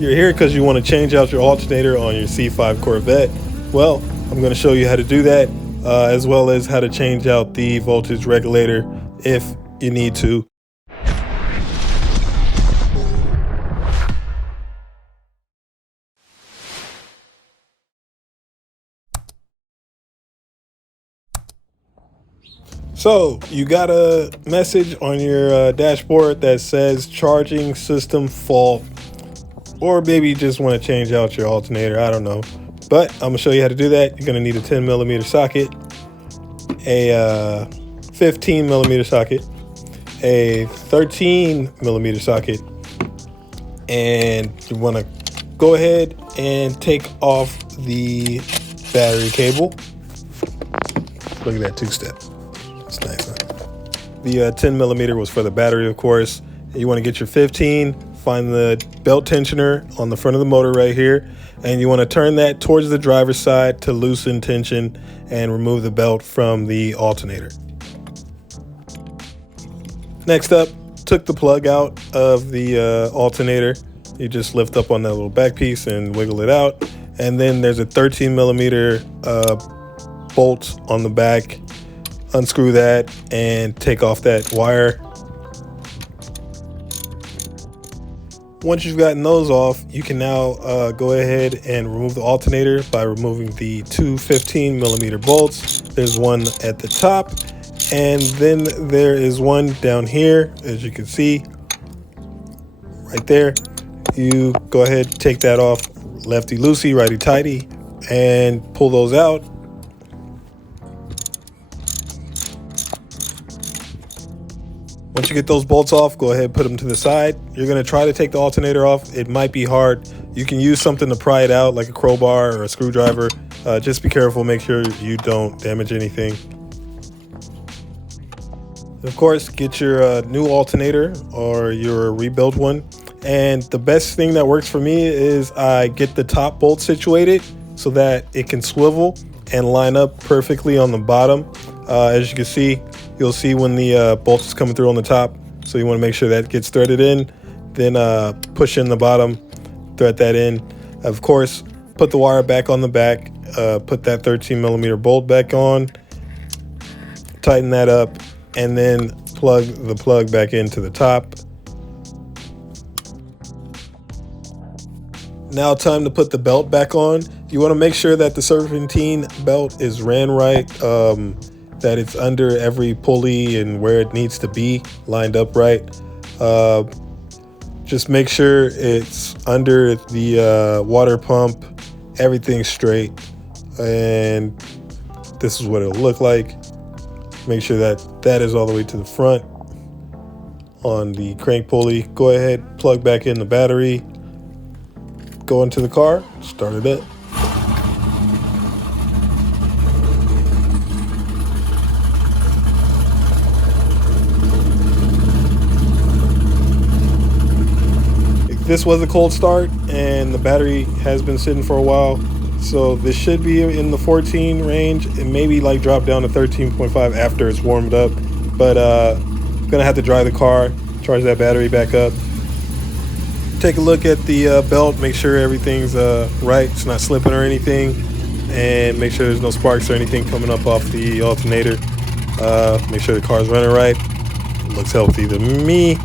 You're here because you want to change out your alternator on your C5 Corvette. Well, I'm going to show you how to do that, as well as how to change out the voltage regulator if you need to. So you got a message on your dashboard that says charging system fault, or maybe you just want to change out your alternator. I don't know, but I'm gonna show you how to do that. You're gonna need a 10mm socket, a 15mm socket, a 13mm socket, and you want to go ahead and take off the battery cable. Look at that two-step. It's nice, huh? The 10mm was for the battery, of course. You want to get your 15, find the belt tensioner on the front of the motor right here, and you want to turn that towards the driver's side to loosen tension and remove the belt from the alternator. Next up, took the plug out of the alternator. You just lift up on that little back piece and wiggle it out. And then there's a 13mm bolt on the back. Unscrew that and take off that wire. Once you've gotten those off, you can now go ahead and remove the alternator by removing the two 15mm bolts. There's one at the top, and then there is one down here, as you can see, right there. You go ahead, take that off, lefty loosey, righty tighty, and pull those out. Once you get those bolts off, go ahead and put them to the side. You're going to try to take the alternator off. It might be hard. You can use something to pry it out, like a crowbar or a screwdriver. Just be careful, make sure you don't damage anything. Of course, get your new alternator or your rebuilt one. And the best thing that works for me is I get the top bolt situated so that it can swivel and line up perfectly on the bottom. As you can see, you'll see when the bolt is coming through on the top. So you want to make sure that gets threaded in, then push in the bottom, thread that in. Of course, put the wire back on the back, put that 13mm bolt back on, tighten that up, and then plug the plug back into the top. Now time to put the belt back on. You want to make sure that the serpentine belt is ran right, that it's under every pulley and where it needs to be, lined up right. Just make sure it's under the water pump, everything's straight, and this is what it'll look like. Make sure that that is all the way to the front on the crank pulley. Go ahead, plug back in the battery, go into the car, start it up. This was a cold start and the battery has been sitting for a while, so this should be in the 14 range. It maybe like drop down to 13.5 after it's warmed up, but gonna have to dry the car, charge that battery back up. Take a look at the belt, make sure everything's right, it's not slipping or anything, and make sure there's no sparks or anything coming up off the alternator. Make sure the car's running right. It looks healthy to me.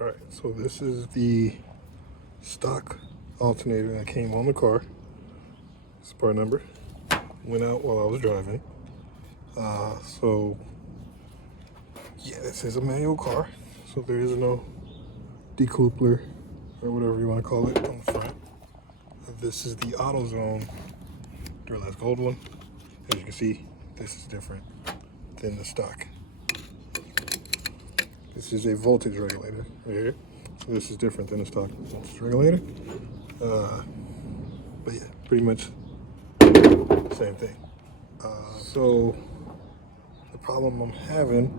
All right, so this is the stock alternator that came on the car. This part number went out while I was driving. So yeah, this is a manual car, so there is no decoupler or whatever you want to call it on the front. This is the AutoZone duralast gold one. As you can see, this is different than the stock. This is a voltage regulator right here. So this is different than a stock voltage regulator. But yeah, pretty much same thing. So the problem I'm having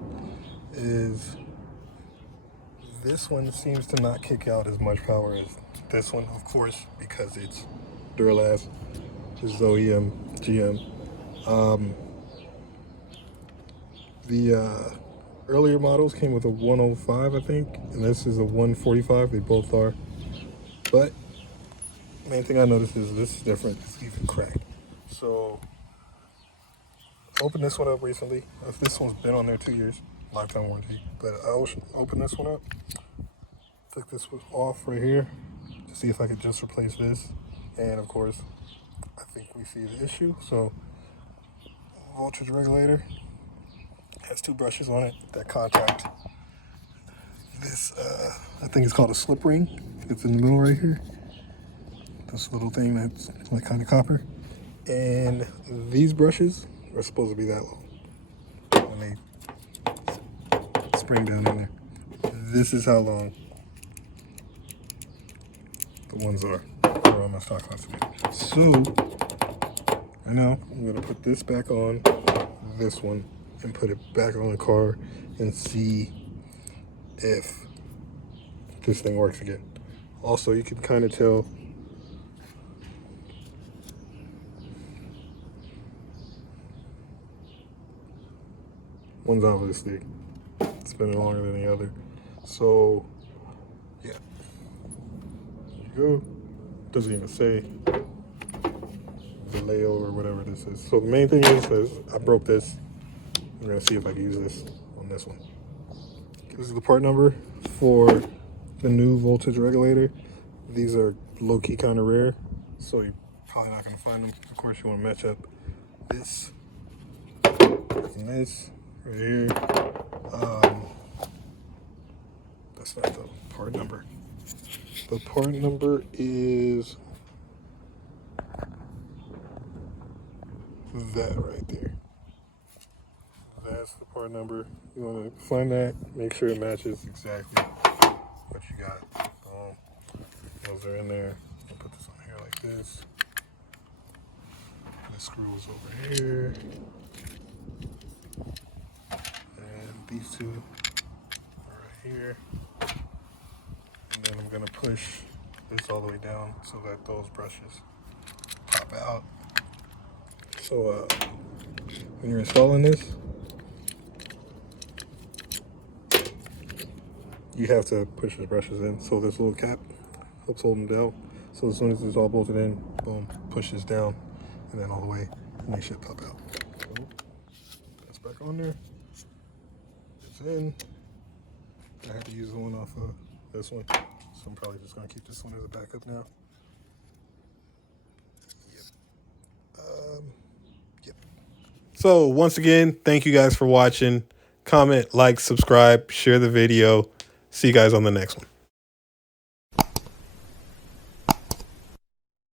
is This one seems to not kick out as much power as this one, of course, because it's duralast. This is OEM, GM. The earlier models came with a 105, I think, and this is a 145. They both are. But main thing I noticed is this is different. It's even cracked. So I opened this one up recently. This one's been on there 2 years, lifetime warranty. But I opened this one up, took this one off right here to see if I could just replace this. And of course, I think we see the issue. So voltage regulator has 2 brushes on it that contact this, I think it's called a slip ring. It's in the middle right here. This little thing that's like kind of copper. And these brushes are supposed to be that long when they spring down in there. This is how long the ones are on my stock classic. So right now I'm gonna put this back on this one and put it back on the car and see if this thing works again. Also, you can kind of tell one's obviously spinning longer than the other. So yeah, there you go. Doesn't even say Valeo or whatever this is. So the main thing is I broke this. I'm gonna see if I can use this on this one. This is the part number for the new voltage regulator. These are low-key kind of rare, so you're probably not gonna find them. Of course, you wanna match up this and this right here. That's not the part number. The part number is that right there. That's the part number. You want to find that, make sure it matches exactly what you got. Those are in there. I'll put this on here like this. The screws over here. And these 2 are right here. And then I'm going to push this all the way down so that those brushes pop out. So when you're installing this, you have to push the brushes in. So this little cap helps hold them down. So as soon as it's all bolted in, boom, push this down and then all the way, and they should pop out. So that's back on there. It's in. I have to use the one off of this one, so I'm probably just gonna keep this one as a backup now. Yep. So once again, thank you guys for watching. Comment, like, subscribe, share the video. See you guys on the next one.